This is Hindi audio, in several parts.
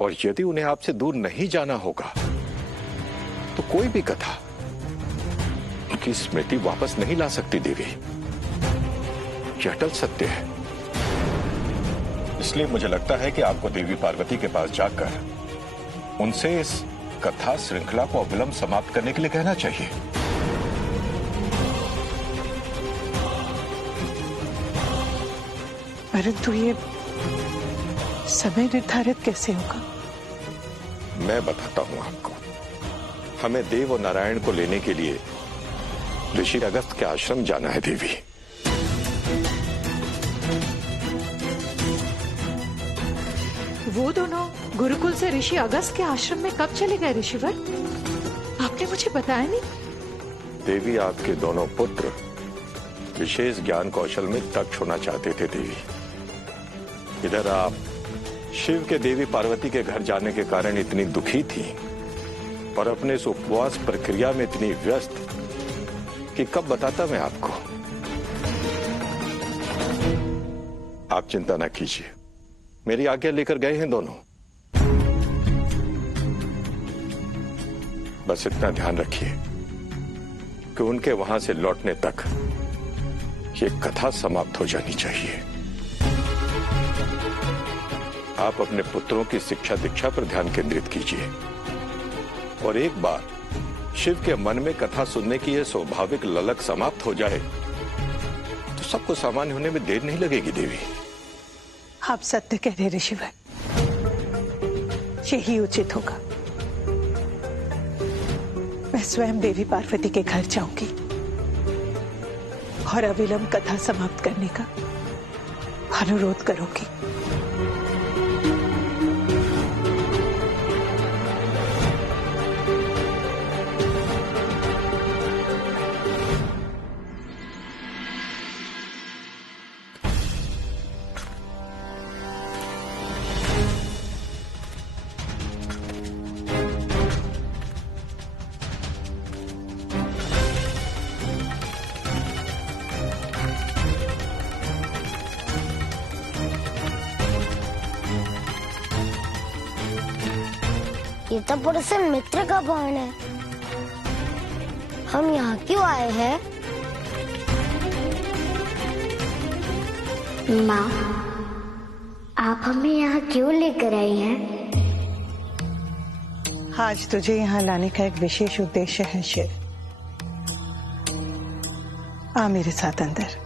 और यदि उन्हें आपसे दूर नहीं जाना होगा तो कोई भी कथा उनकी स्मृति वापस नहीं ला सकती देवी। यह अटल सत्य है। इसलिए मुझे लगता है कि आपको देवी पार्वती के पास जाकर उनसे इस कथा श्रृंखला को अविलंब समाप्त करने के लिए कहना चाहिए। परंतु ये समय निर्धारित कैसे होगा? मैं बताता हूं आपको। हमें देव और नारायण को लेने के लिए ऋषि अगस्त के आश्रम जाना है देवी। वो दोनों गुरुकुल से ऋषि अगस्त के आश्रम में कब चले गए ऋषिवर? आपने मुझे बताया नहीं। देवी, आपके दोनों पुत्र विशेष ज्ञान कौशल में दक्ष होना चाहते थे देवी। इधर आप शिव के देवी पार्वती के घर जाने के कारण इतनी दुखी थी और अपने इस उपवास प्रक्रिया में इतनी व्यस्त कि कब बताता मैं आपको। आप चिंता ना कीजिए, मेरी आज्ञा लेकर गए हैं दोनों। बस इतना ध्यान रखिए कि उनके वहां से लौटने तक ये कथा समाप्त हो जानी चाहिए। आप अपने पुत्रों की शिक्षा दीक्षा पर ध्यान केंद्रित कीजिए और एक बार शिव के मन में कथा सुनने की यह स्वाभाविक ललक समाप्त हो जाए तो सबको सामान्य होने में देर नहीं लगेगी देवी। आप सत्य कह रहे ऋषिवर, यही उचित होगा। मैं स्वयं देवी पार्वती के घर जाऊंगी और अविलंब कथा समाप्त करने का अनुरोध करूंगी। ये तो पुरुषों मित्र का भवन है। हम यहाँ क्यों आए हैं? माँ, आप हमें यहाँ क्यों लेकर आई हैं? आज तुझे यहाँ लाने का एक विशेष उद्देश्य है शिव। आ मेरे साथ अंदर।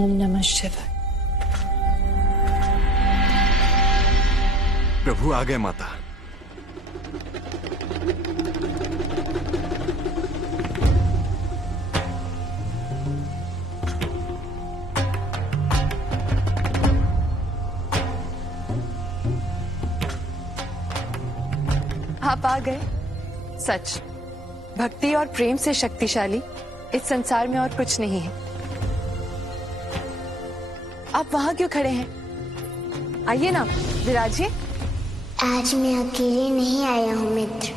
ओम नमः शिवाय। प्रभु आ गए माता। आप आ गए। सच, भक्ति और प्रेम से शक्तिशाली इस संसार में और कुछ नहीं है। आप वहां क्यों खड़े हैं? आइए ना, विराजिए। आज मैं अकेले नहीं आया हूँ मित्र।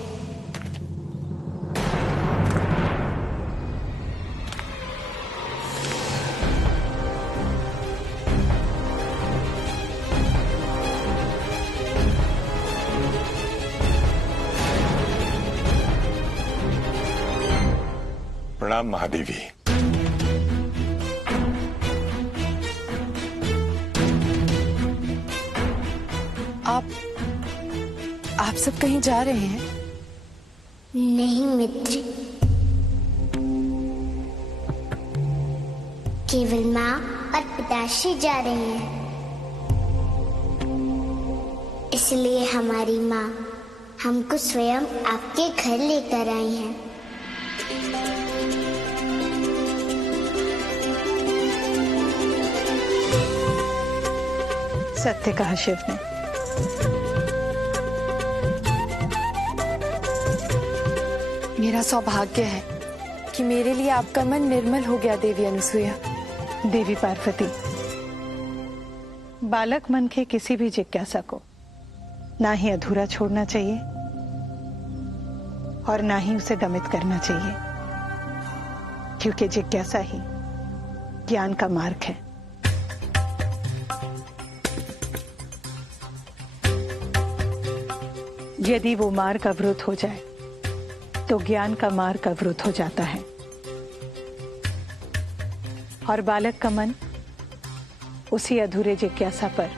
प्रणाम महादेवी। आप सब कहीं जा रहे हैं? नहीं मित्र, केवल माँ और पिताश्री जा रहे हैं। इसलिए हमारी माँ हमको स्वयं आपके घर लेकर आई हैं। सत्य कहा शिव ने। मेरा सौभाग्य है कि मेरे लिए आपका मन निर्मल हो गया देवी अनुसुईया। देवी पार्वती, बालक मन के किसी भी जिज्ञासा को ना ही अधूरा छोड़ना चाहिए और ना ही उसे दमित करना चाहिए, क्योंकि जिज्ञासा ही ज्ञान का मार्ग है। यदि वो मार्ग अवरुद्ध हो जाए तो ज्ञान का मार्ग अवरुद्ध हो जाता है और बालक का मन उसी अधूरे जिज्ञासा पर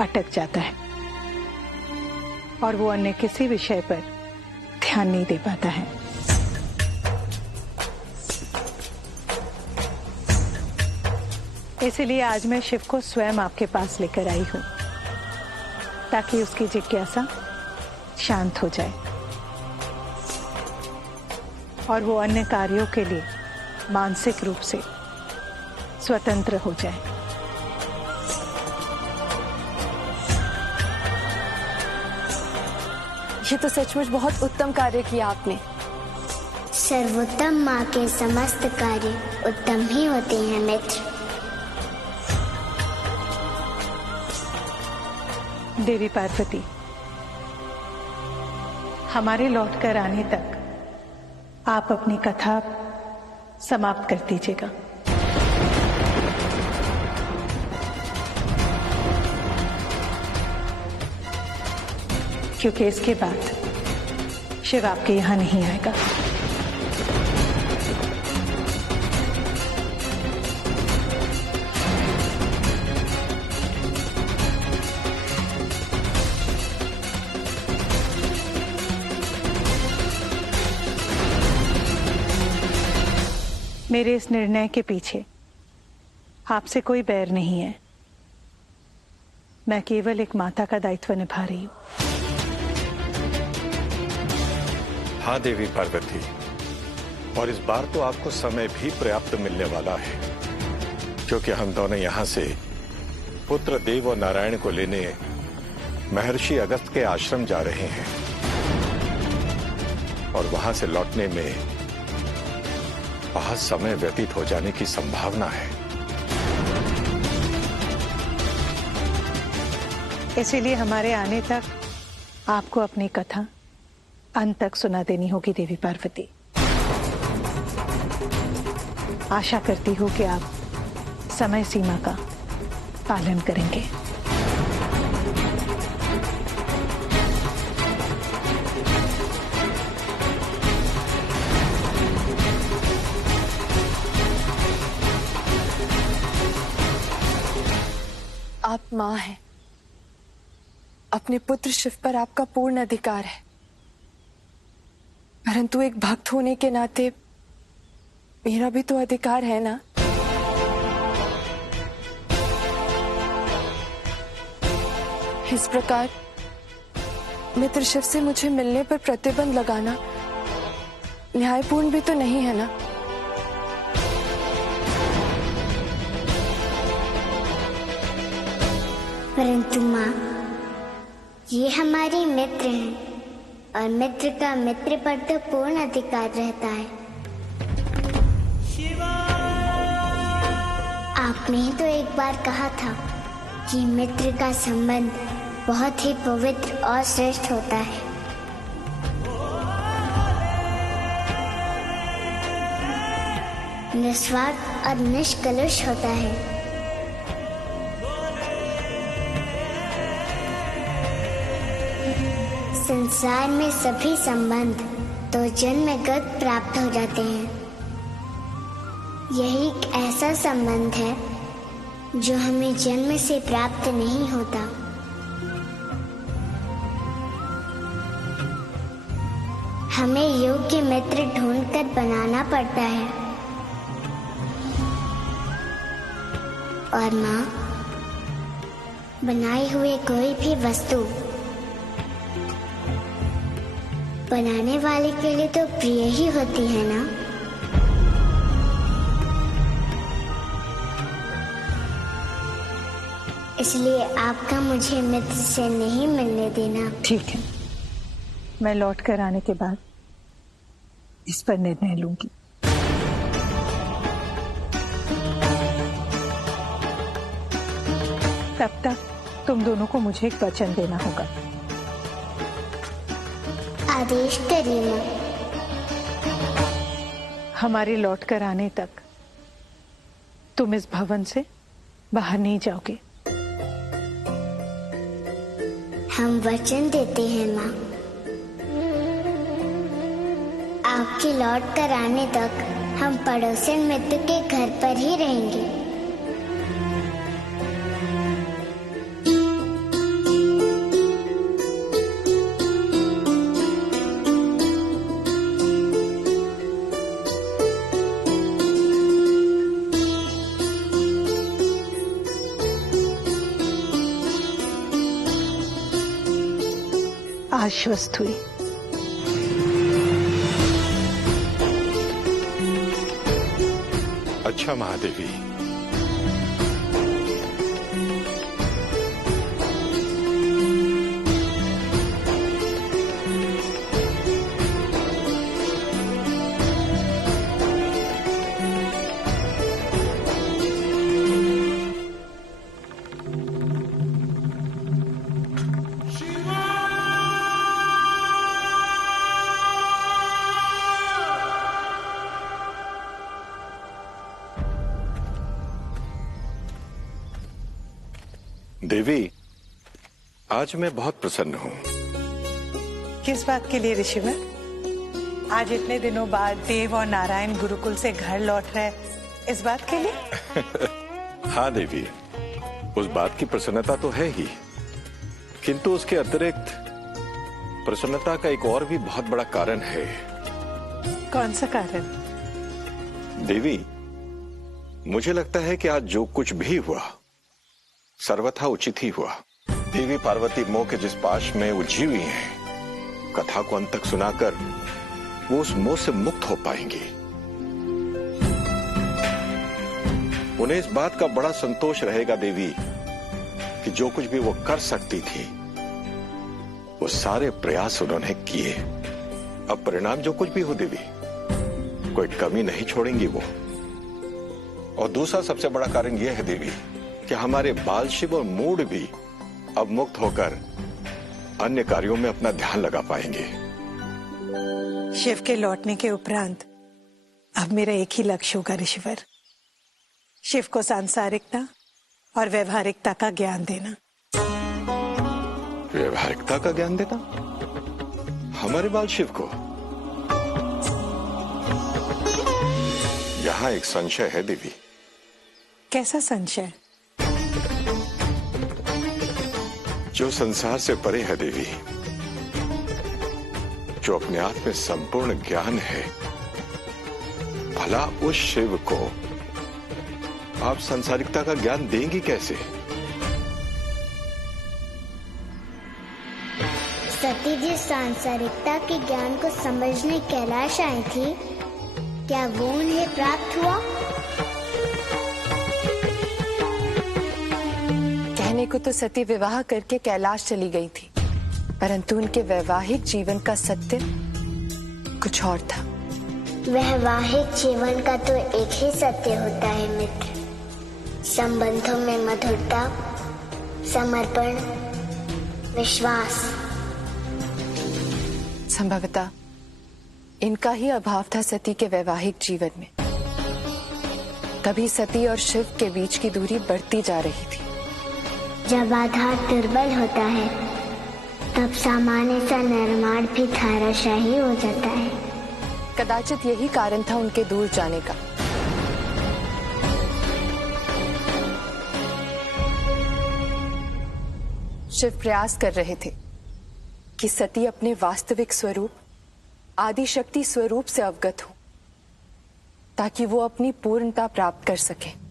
अटक जाता है और वो अन्य किसी विषय पर ध्यान नहीं दे पाता है। इसलिए आज मैं शिव को स्वयं आपके पास लेकर आई हूं ताकि उसकी जिज्ञासा शांत हो जाए और वो अन्य कार्यों के लिए मानसिक रूप से स्वतंत्र हो जाए। ये तो सचमुच बहुत उत्तम कार्य किया आपने। सर्वोत्तम माँ के समस्त कार्य उत्तम ही होते हैं मित्र। देवी पार्वती, हमारे लौटकर आने तक आप अपनी कथा समाप्त कर दीजिएगा। क्योंकि इसके बाद शिव आपके यहां नहीं आएगा। मेरे इस निर्णय के पीछे आपसे कोई बैर नहीं है। मैं केवल एक माता का दायित्व निभा रही हूं। हाँ देवी पार्वती, और इस बार तो आपको समय भी पर्याप्त मिलने वाला है क्योंकि हम दोनों यहां से पुत्र देव और नारायण को लेने महर्षि अगस्त के आश्रम जा रहे हैं और वहां से लौटने में बहुत समय व्यतीत हो जाने की संभावना है। इसीलिए हमारे आने तक आपको अपनी कथा अंत तक सुना देनी होगी देवी पार्वती। आशा करती हूँ कि आप समय सीमा का पालन करेंगे। आप मां हैं। अपने पुत्र शिव पर आपका पूर्ण अधिकार है, परंतु एक भक्त होने के नाते मेरा भी तो अधिकार है ना। इस प्रकार मित्र शिव से मुझे मिलने पर प्रतिबंध लगाना न्यायपूर्ण भी तो नहीं है ना। परंतु माँ, ये हमारी मित्र हैं और मित्र का मित्र पर तो पूर्ण अधिकार रहता है। आपने ही तो एक बार कहा था कि मित्र का संबंध बहुत ही पवित्र और श्रेष्ठ होता है। निस्वार्थ और निष्कलुष होता है। संसार में सभी संबंध तो जन्मगत प्राप्त हो जाते हैं। यही एक ऐसा संबंध है जो हमें जन्म से प्राप्त नहीं होता। हमें योग्य मित्र ढूंढकर बनाना पड़ता है। और माँ, बनाई हुई कोई भी वस्तु बनाने वाले के लिए तो प्रिय ही होती है ना। इसलिए आपका मुझे मित्र से नहीं मिलने देना। ठीक है, मैं लौट कर आने के बाद इस पर निर्णय लूंगी। तब तक तुम दोनों को मुझे एक वचन देना होगा। आदेश करिए। हमारे लौट कर आने तक तुम इस भवन से बाहर नहीं जाओगे। हम वचन देते हैं माँ। आपके लौट कर आने तक हम पड़ोसन मित्र के घर पर ही रहेंगे। आश्वस्त हुई। अच्छा महादेवी, देवी, आज मैं बहुत प्रसन्न हूँ। किस बात के लिए ऋषिवर? आज इतने दिनों बाद देव और नारायण गुरुकुल से घर लौट रहे, इस बात के लिए? हाँ देवी, उस बात की प्रसन्नता तो है ही, किंतु उसके अतिरिक्त प्रसन्नता का एक और भी बहुत बड़ा कारण है। कौन सा कारण? देवी, मुझे लगता है कि आज जो कुछ भी हुआ सर्वथा उचित ही हुआ। देवी पार्वती मोह के जिस पाश में उलझी हुई हैं, कथा को अंत तक सुनाकर वो उस मोह से मुक्त हो पाएंगी। उन्हें इस बात का बड़ा संतोष रहेगा देवी कि जो कुछ भी वो कर सकती थी वो सारे प्रयास उन्होंने किए। अब परिणाम जो कुछ भी हो देवी, कोई कमी नहीं छोड़ेंगी वो। और दूसरा सबसे बड़ा कारण यह है देवी कि हमारे बाल शिव और मूड भी अब मुक्त होकर अन्य कार्यों में अपना ध्यान लगा पाएंगे। शिव के लौटने के उपरांत अब मेरा एक ही लक्ष्य होगा ऋषिवर, शिव को सांसारिकता और व्यवहारिकता का ज्ञान देना। व्यवहारिकता का ज्ञान देना हमारे बाल शिव को? यहां एक संशय है देवी। कैसा संशय? जो संसार से परे है देवी, जो अपने आप में संपूर्ण ज्ञान है, भला उस शिव को आप सांसारिकता का ज्ञान देंगी कैसे? सती जी सांसारिकता के ज्ञान को समझने कैलाश आई थी, क्या वो उन्हें प्राप्त हुआ? कहने को तो सती विवाह करके कैलाश चली गई थी, परंतु उनके वैवाहिक जीवन का सत्य कुछ और था। वैवाहिक जीवन का तो एक ही सत्य होता है मित्र, संबंधों में मधुरता, समर्पण, विश्वास। संभवतः इनका ही अभाव था सती के वैवाहिक जीवन में, तभी सती और शिव के बीच की दूरी बढ़ती जा रही थी। जब आधार दुर्बल होता है तब सामान्य सा निर्माण भी धाराशाही हो जाता है। कदाचित यही कारण था उनके दूर जाने का। शिव प्रयास कर रहे थे कि सती अपने वास्तविक स्वरूप आदिशक्ति स्वरूप से अवगत हो, ताकि वो अपनी पूर्णता प्राप्त कर सके।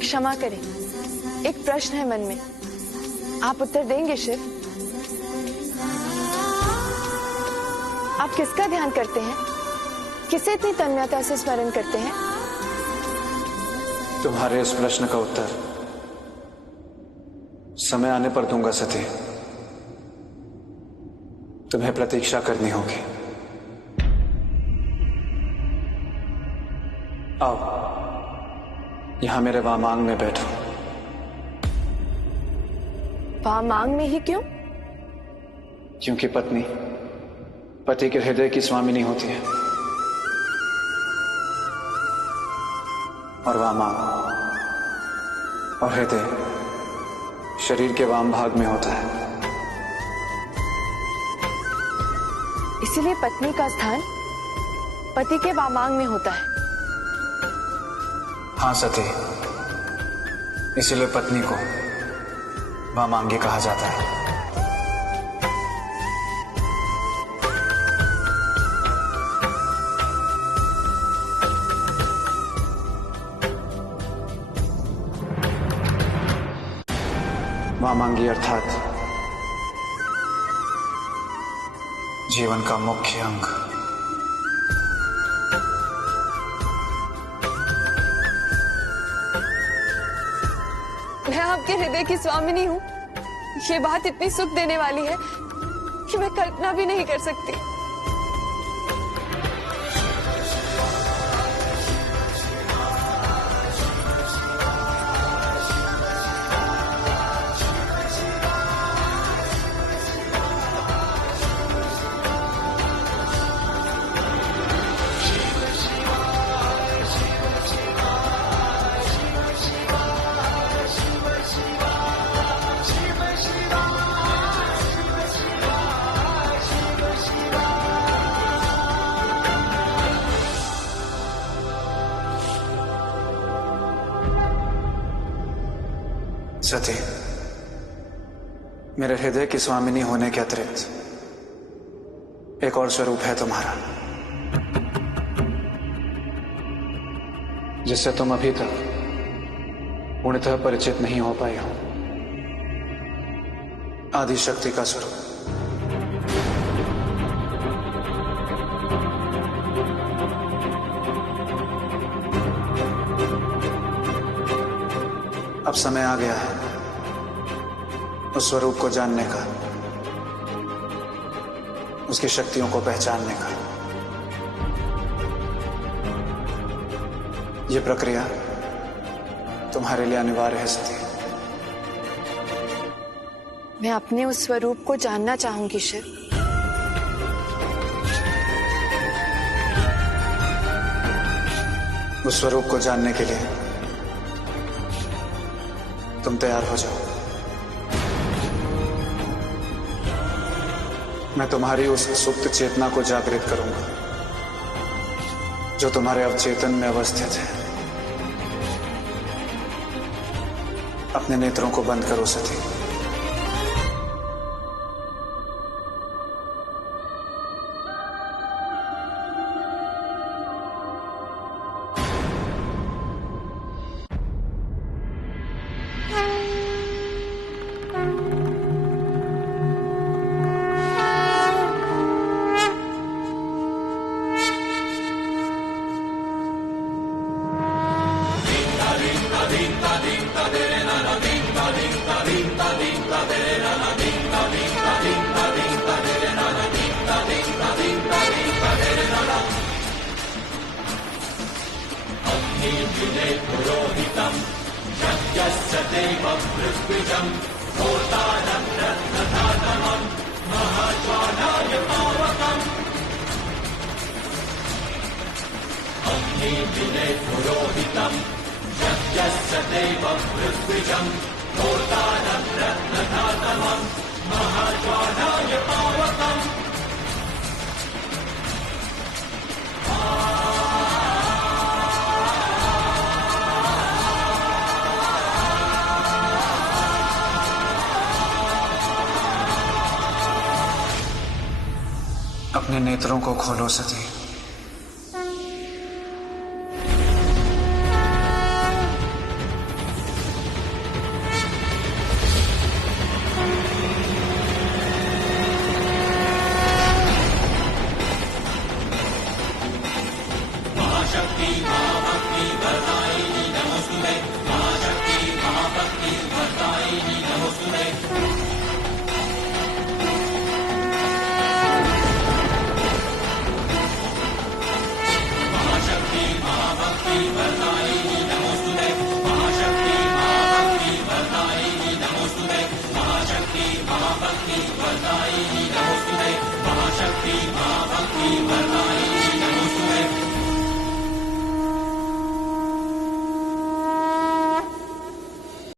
क्षमा करें, एक प्रश्न है मन में, आप उत्तर देंगे शिव? आप किसका ध्यान करते हैं? किसे इतनी तन्मयता से स्मरण करते हैं? तुम्हारे इस प्रश्न का उत्तर समय आने पर दूंगा सती। तुम्हें प्रतीक्षा करनी होगी। आओ, यहां मेरे वामांग में बैठो। वामांग में ही क्यों? क्योंकि पत्नी पति के हृदय की स्वामिनी होती है, और वामांग और हृदय शरीर के वाम भाग में होता है। इसीलिए पत्नी का स्थान पति के वामांग में होता है। हाँ सती, इसीलिए पत्नी को वामांगी कहा जाता है। वामांगी अर्थात जीवन का मुख्य अंग। मैं आपके हृदय की स्वामिनी हूँ, ये बात इतनी सुख देने वाली है कि मैं कल्पना भी नहीं कर सकती। सती, मेरे हृदय की स्वामिनी होने के अतिरिक्त एक और स्वरूप है तुम्हारा, जिससे तुम अभी तक पूर्णतः परिचित नहीं हो पाई हो। आदि शक्ति का स्वरूप। अब समय आ गया है उस स्वरूप को जानने का, उसकी शक्तियों को पहचानने का। यह प्रक्रिया तुम्हारे लिए अनिवार्य है सती। मैं अपने उस स्वरूप को जानना चाहूंगी शिव। उस स्वरूप को जानने के लिए तुम तैयार हो जाओ। मैं तुम्हारी उस सुप्त चेतना को जागृत करूंगा जो तुम्हारे अवचेतन में अवस्थित है। अपने नेत्रों को बंद करो सती। अपने नेत्रों को खोलो सती। शिवदाय